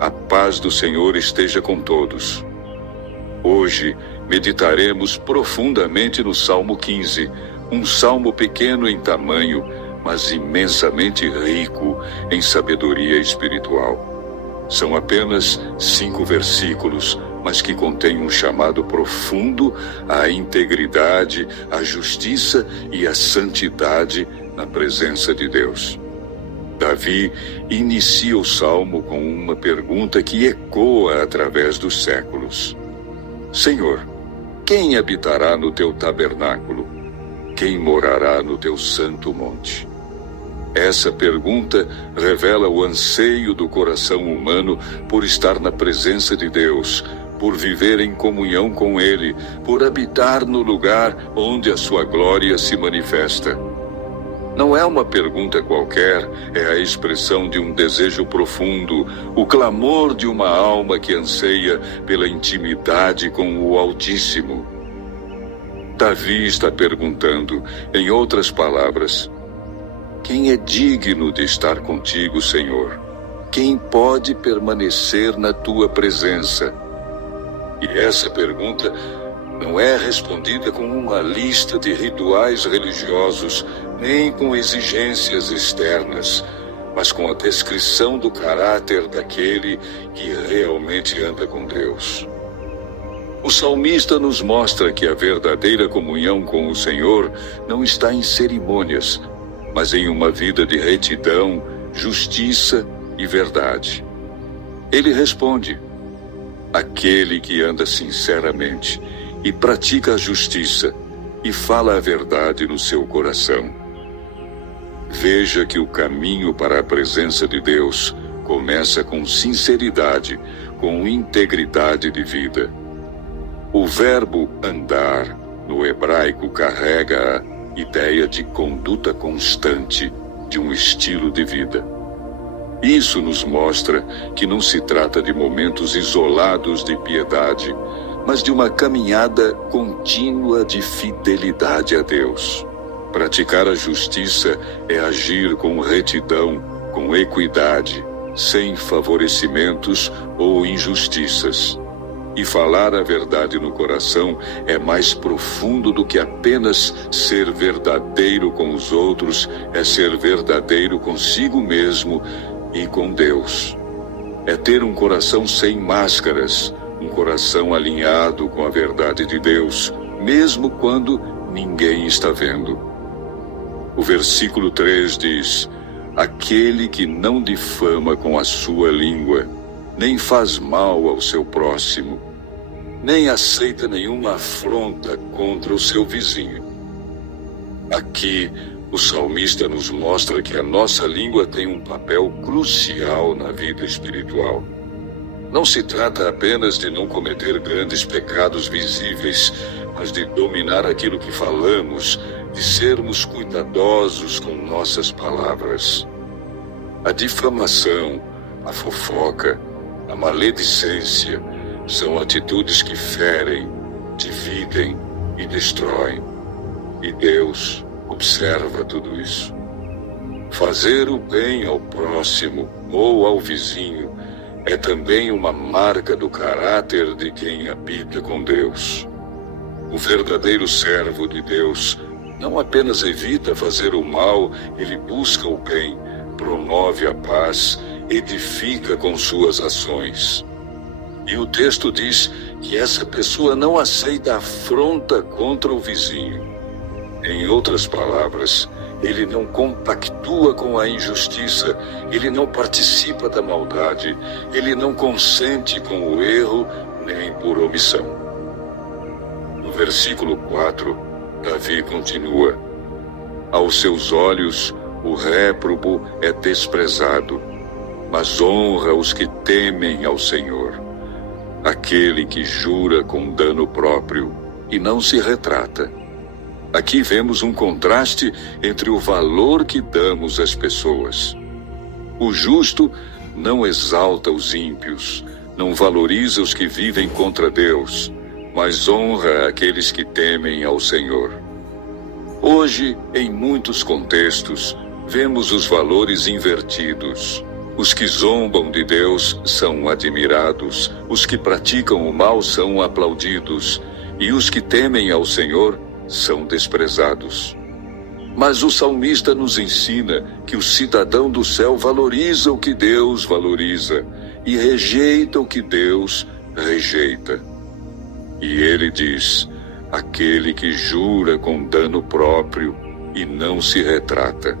A paz do Senhor esteja com todos. Hoje meditaremos profundamente no Salmo 15, um salmo pequeno em tamanho, mas imensamente rico em sabedoria espiritual. São apenas 5 versículos, mas que contêm um chamado profundo à integridade, à justiça e à santidade na presença de Deus. Davi inicia o salmo com uma pergunta que ecoa através dos séculos. Senhor, quem habitará no teu tabernáculo? Quem morará no teu santo monte? Essa pergunta revela o anseio do coração humano por estar na presença de Deus, por viver em comunhão com Ele, por habitar no lugar onde a sua glória se manifesta. Não é uma pergunta qualquer, é a expressão de um desejo profundo, o clamor de uma alma que anseia pela intimidade com o Altíssimo. Davi está perguntando, em outras palavras, quem é digno de estar contigo, Senhor? Quem pode permanecer na tua presença? E essa pergunta não é respondida com uma lista de rituais religiosos, nem com exigências externas, mas com a descrição do caráter daquele que realmente anda com Deus. O salmista nos mostra que a verdadeira comunhão com o Senhor não está em cerimônias, mas em uma vida de retidão, justiça e verdade. Ele responde: aquele que anda sinceramente e pratica a justiça e fala a verdade no seu coração. Veja que o caminho para a presença de Deus começa com sinceridade, com integridade de vida. O verbo andar, no hebraico, carrega a ideia de conduta constante, de um estilo de vida. Isso nos mostra que não se trata de momentos isolados de piedade, mas de uma caminhada contínua de fidelidade a Deus. Praticar a justiça é agir com retidão, com equidade, sem favorecimentos ou injustiças. E falar a verdade no coração é mais profundo do que apenas ser verdadeiro com os outros, é ser verdadeiro consigo mesmo e com Deus. É ter um coração sem máscaras, um coração alinhado com a verdade de Deus, mesmo quando ninguém está vendo. O versículo 3 diz: aquele que não difama com a sua língua, nem faz mal ao seu próximo, nem aceita nenhuma afronta contra o seu vizinho. Aqui, o salmista nos mostra que a nossa língua tem um papel crucial na vida espiritual. Não se trata apenas de não cometer grandes pecados visíveis, mas de dominar aquilo que falamos, de sermos cuidadosos com nossas palavras. A difamação, a fofoca, a maledicência são atitudes que ferem, dividem e destroem. E Deus observa tudo isso. Fazer o bem ao próximo ou ao vizinho é também uma marca do caráter de quem habita com Deus. O verdadeiro servo de Deus não apenas evita fazer o mal, ele busca o bem, promove a paz, edifica com suas ações. E o texto diz que essa pessoa não aceita afronta contra o vizinho. Em outras palavras, ele não compactua com a injustiça, ele não participa da maldade, ele não consente com o erro, nem por omissão. No versículo 4, Davi continua: aos seus olhos, o réprobo é desprezado, mas honra os que temem ao Senhor. Aquele que jura com dano próprio e não se retrata. Aqui vemos um contraste entre o valor que damos às pessoas. O justo não exalta os ímpios, não valoriza os que vivem contra Deus, mas honra aqueles que temem ao Senhor. Hoje, em muitos contextos, vemos os valores invertidos. Os que zombam de Deus são admirados, os que praticam o mal são aplaudidos, e os que temem ao Senhor são desprezados. Mas o salmista nos ensina que o cidadão do céu valoriza o que Deus valoriza e rejeita o que Deus rejeita. E ele diz: aquele que jura com dano próprio e não se retrata.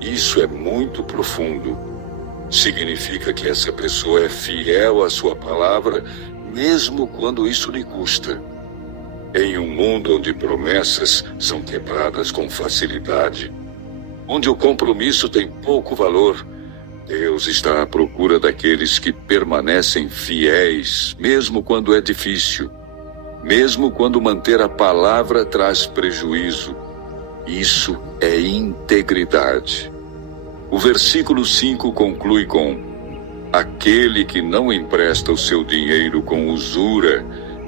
Isso é muito profundo. Significa que essa pessoa é fiel à sua palavra, mesmo quando isso lhe custa. Em um mundo onde promessas são quebradas com facilidade, onde o compromisso tem pouco valor, Deus está à procura daqueles que permanecem fiéis, mesmo quando é difícil, mesmo quando manter a palavra traz prejuízo. Isso é integridade. O versículo 5 conclui com: aquele que não empresta o seu dinheiro com usura,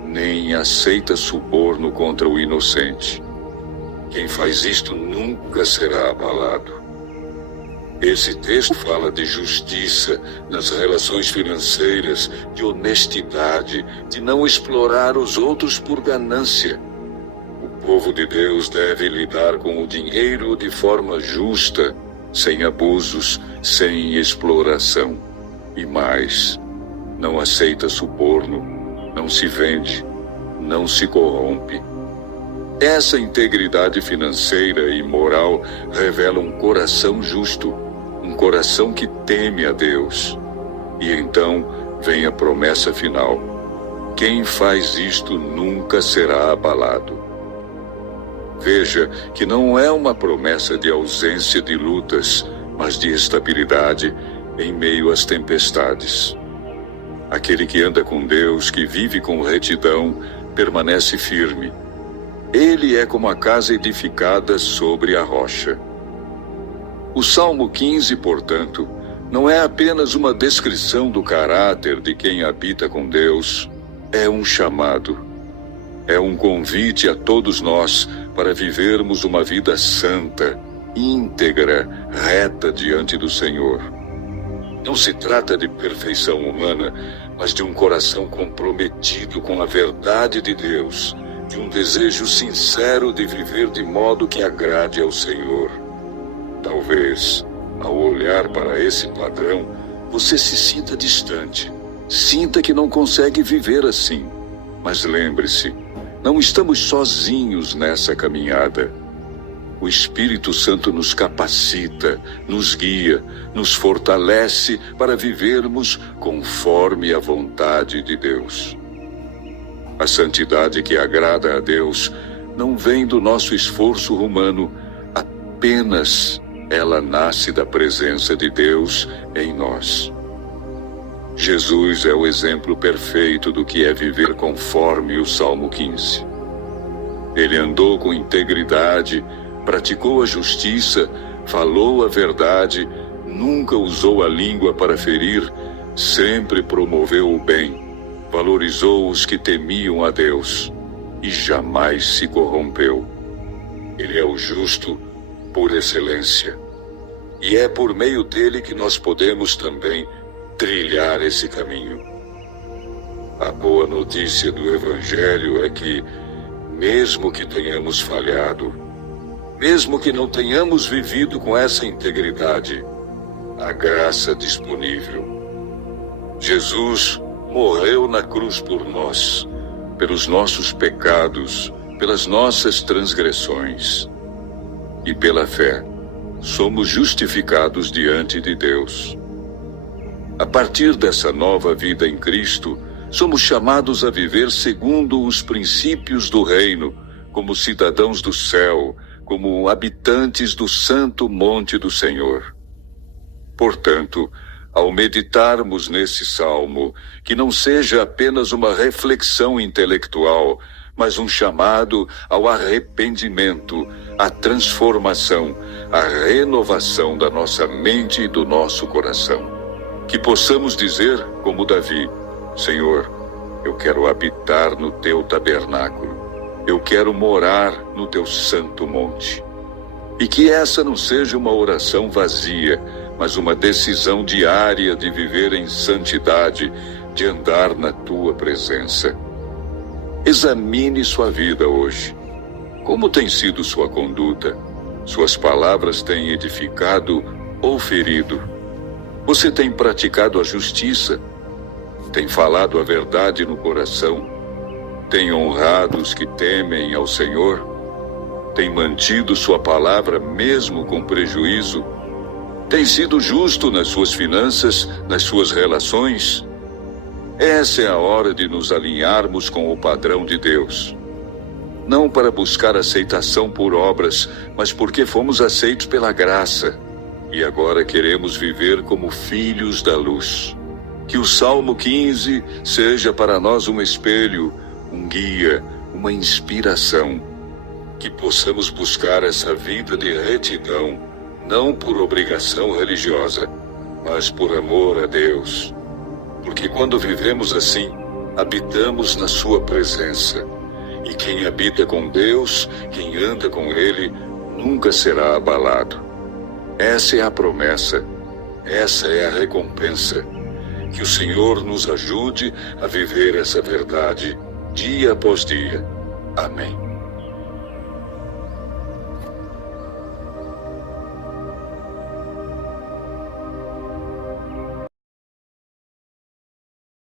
nem aceita suborno contra o inocente. Quem faz isto nunca será abalado. Esse texto fala de justiça nas relações financeiras, de honestidade, de não explorar os outros por ganância. O povo de Deus deve lidar com o dinheiro de forma justa, sem abusos, sem exploração. E mais, não aceita suborno, não se vende, não se corrompe. Essa integridade financeira e moral revela um coração justo, um coração que teme a Deus. E então vem a promessa final: quem faz isto nunca será abalado. Veja que não é uma promessa de ausência de lutas, mas de estabilidade em meio às tempestades. Aquele que anda com Deus, que vive com retidão, permanece firme. Ele é como a casa edificada sobre a rocha. O Salmo 15, portanto, não é apenas uma descrição do caráter de quem habita com Deus, é um chamado. É um convite a todos nós para vivermos uma vida santa, íntegra, reta diante do Senhor. Não se trata de perfeição humana, mas de um coração comprometido com a verdade de Deus, de um desejo sincero de viver de modo que agrade ao Senhor. Talvez, ao olhar para esse padrão, você se sinta distante, sinta que não consegue viver assim. Mas lembre-se, não estamos sozinhos nessa caminhada. O Espírito Santo nos capacita, nos guia, nos fortalece para vivermos conforme a vontade de Deus. A santidade que agrada a Deus não vem do nosso esforço humano, apenas ela nasce da presença de Deus em nós. Jesus é o exemplo perfeito do que é viver conforme o Salmo 15. Ele andou com integridade, praticou a justiça, falou a verdade, nunca usou a língua para ferir, sempre promoveu o bem, valorizou os que temiam a Deus e jamais se corrompeu. Ele é o justo por excelência. E é por meio dele que nós podemos também trilhar esse caminho. A boa notícia do Evangelho é que, mesmo que tenhamos falhado, mesmo que não tenhamos vivido com essa integridade, a graça disponível. Jesus morreu na cruz por nós, pelos nossos pecados, pelas nossas transgressões. E pela fé, somos justificados diante de Deus. A partir dessa nova vida em Cristo, somos chamados a viver segundo os princípios do reino, como cidadãos do céu, como habitantes do santo monte do Senhor. Portanto, ao meditarmos nesse salmo, que não seja apenas uma reflexão intelectual, mas um chamado ao arrependimento, à transformação, à renovação da nossa mente e do nosso coração. Que possamos dizer, como Davi: Senhor, eu quero habitar no teu tabernáculo, eu quero morar no teu santo monte. E que essa não seja uma oração vazia, mas uma decisão diária de viver em santidade, de andar na tua presença. Examine sua vida hoje. Como tem sido sua conduta? Suas palavras têm edificado ou ferido? Você tem praticado a justiça? Tem falado a verdade no coração? Tem honrado os que temem ao Senhor? Tem mantido sua palavra mesmo com prejuízo? Tem sido justo nas suas finanças, nas suas relações? Essa é a hora de nos alinharmos com o padrão de Deus. Não para buscar aceitação por obras, mas porque fomos aceitos pela graça. E agora queremos viver como filhos da luz. Que o Salmo 15 seja para nós um espelho, um guia, uma inspiração. Que possamos buscar essa vida de retidão, não por obrigação religiosa, mas por amor a Deus. Porque quando vivemos assim, habitamos na sua presença. E quem habita com Deus, quem anda com Ele, nunca será abalado. Essa é a promessa, essa é a recompensa. Que o Senhor nos ajude a viver essa verdade dia após dia. Amém.